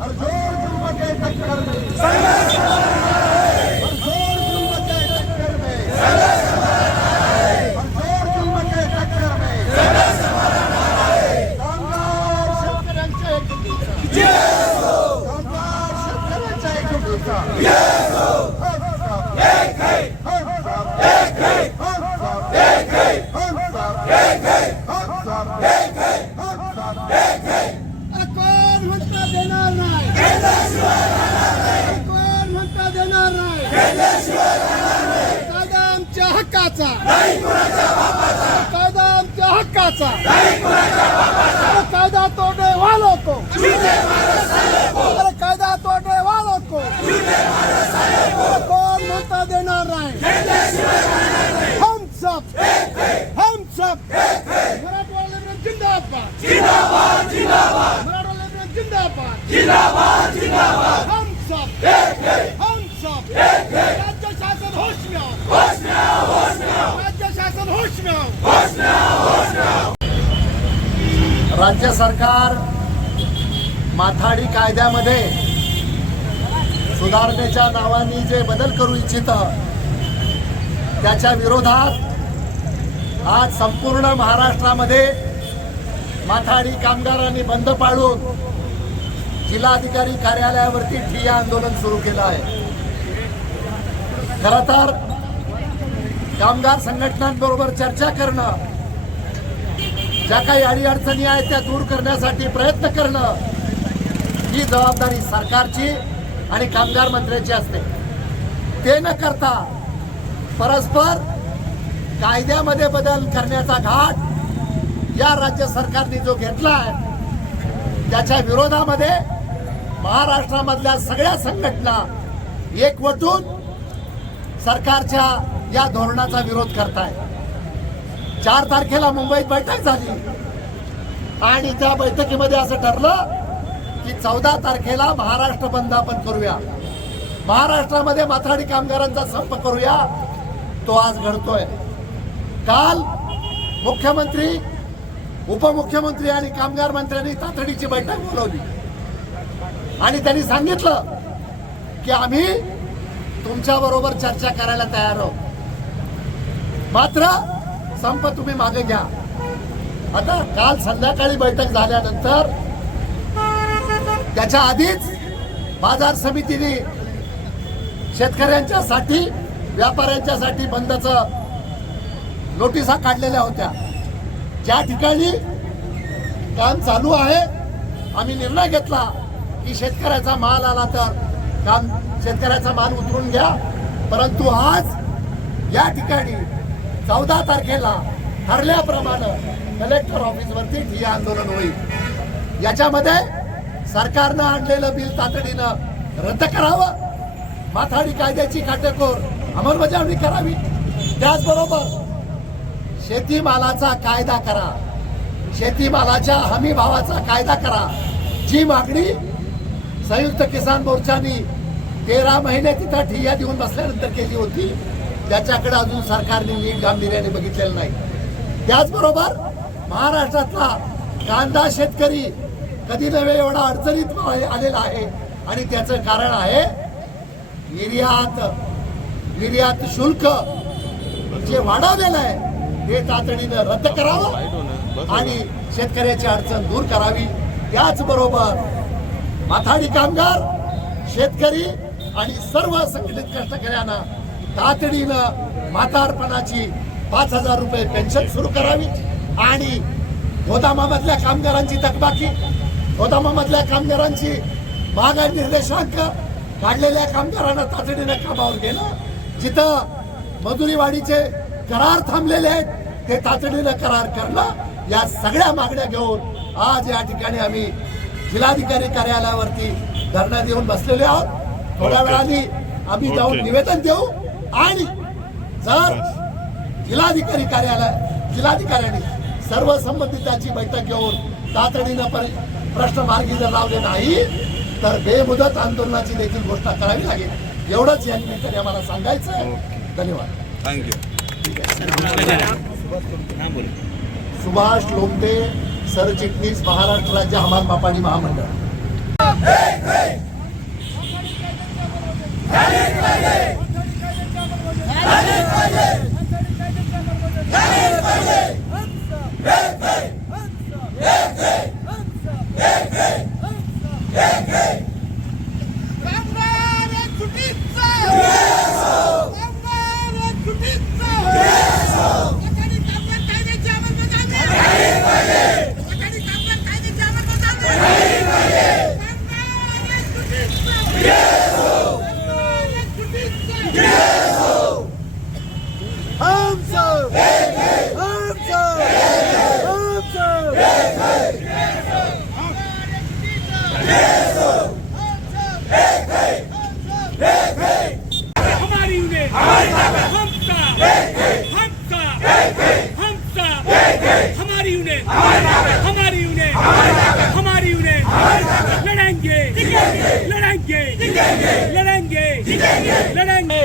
हर जोर जुल्म के टक्कर में संघर्ष हमारा है। हर जोर जुल्म के टक्कर में संघर्ष हमारा है। हर जोर जुल्म के टक्कर में संघर्ष हमारा है। कामगार शेतकऱ्यांच्या एकजुटीचा जय हो। कामगार शेतकऱ्यांच्या एकजुटीचा जय हो। एक है हम सब एक है हम सब एक है हम सब एक है हम सब एक है हम सब एक है। कोण म्हणता देणार नाही कोण म्हणता देणार नाही कायदा आमच्या हक्काचा कायदा आमच्या हक्काचा कायदा तोडने वालों को अरे कायदा तोडने वालों को कोण म्हणता देणार नाही हम सब मराठवाडा जिंदाबाद जिंदाबाद जिंदाबाद जिंदाबाद जिंदाबाद जिंदाबाद। हम सब राज्य शासन होश में आओ राज्य शासन होश में आओ। राज्य सरकार माथाडी कायद्यामध्ये सुधारणेच्या नावाने जे बदल करू इच्छितं त्याच्या विरोधात आज संपूर्ण महाराष्ट्रामध्ये माथाडी कामगारांनी बंद पाळून जिल्हाधिकारी कार्यालयावरती ठिय्या आंदोलन सुरू केलं आहे। खरं तर कामगार संघटनांबरोबर चर्चा करणं, ज्या काही अडीअडचणी आहेत त्या दूर करण्यासाठी प्रयत्न करणं ही जबाबदारी सरकारची आणि कामगार मंत्र्यांची असते। ते न करता परस्पर कायद्यामध्ये बदल करण्याचा घाट या राज्य सरकारने जो घेतला आहे त्याच्या विरोधामध्ये महाराष्ट्रामधल्या सगळ्या संघटना एकवटून सरकारच्या या धोरणाचा विरोध करतायत। 4 तारखेला मुंबईत बैठक झाली आणि त्या बैठकीमध्ये असं ठरलं की 14 तारखेला महाराष्ट्र बंद आपण करूया, महाराष्ट्रामध्ये माथाडी कामगारांचा संप करूया। तो आज घडतोय। काल मुख्यमंत्री, उपमुख्यमंत्री आणि कामगार मंत्र्यांनी तातडीची बैठक बोलावली आणि त्यांनी सांगितलं की आम्ही तुमच्या बरोबर चर्चा करायला तयार आहोत, मात्र संप तुम्ही मागे घ्या। आता काल संध्याकाळी बैठक झाल्यानंतर त्याच्या आधीच बाजार समितीने शेतकऱ्यांच्यासाठी, व्यापाऱ्यांच्यासाठी बंदचं नोटिसा काढलेल्या होत्या। ज्या ठिकाणी काम चालू आहे आम्ही निर्णय घेतला की शेतकऱ्याचा माल आला तर शेतकऱ्याचा माल उतरून घ्या, परंतु आज या ठिकाणी 14 तारखेला ठरल्याप्रमाणे कलेक्टर ऑफिसवरती ठिय्या आंदोलन होईल। याच्यामध्ये सरकारनं आणलेलं बिल तातडीनं रद्द करावं, माथाडी कायद्याची काटेकोर अंमलबजावणी करावी, त्याचबरोबर शेतीमालाचा कायदा करा, शेतीमालाच्या हमी भावाचा कायदा करा। जी मागणी संयुक्त किसान मोर्चानी 13 महिने तिथं ठिय्या देऊन बसल्यानंतर केली होती त्याच्याकडे अजून सरकारने नीट गांभीर्याने बघितलेलं नाही। त्याचबरोबर महाराष्ट्रातला कांदा शेतकरी कधी नव्हे एवढा अडचणीत आलेला आहे आणि त्याचं कारण आहे निर्यात शुल्क जे वाढवलेलं आहे हे तातडीनं रद्द करावं आणि शेतकऱ्याची अडचण दूर करावी। त्याचबरोबर माथाडी कामगार, शेतकरी आणि सर्व संघटित कष्टकऱ्यांना तातडीनं म्हातारपणाची 5,000 रुपये पेन्शन सुरू करावी आणि गोदामामधल्या कामगारांची थकबाकी, गोदामामधल्या कामगारांची महागाई निर्देशांक काढलेल्या कामगारांना तातडीनं कामावर घेणं, जिथं मजुरी वाढीचे करार थांबलेले आहेत ते तातडीनं करार करणं, या सगळ्या मागण्या घेऊन आज या ठिकाणी आम्ही जिल्हाधिकारी कार्यालयावरती धरणा देऊन बसलेले आहोत। थोड्या वेळाने आम्ही जाऊन निवेदन देऊ आणि जर जिल्हाधिकाऱ्यांनी सर्व संबंधितांची बैठक घेऊन तातडीनं प्रश्न मार्गी जर लावले नाही तर बेमुदत आंदोलनाची देखील घोषणा करावी लागेल। एवढंच या निमित्ताने आम्हाला सांगायचं आहे। धन्यवाद। सुभाष लोमटे, सरचिटणीस, महाराष्ट्र राज्य हमाल मापाडी महामंडळ। लड़ेंगे लड़ेंगे लड़ेंगे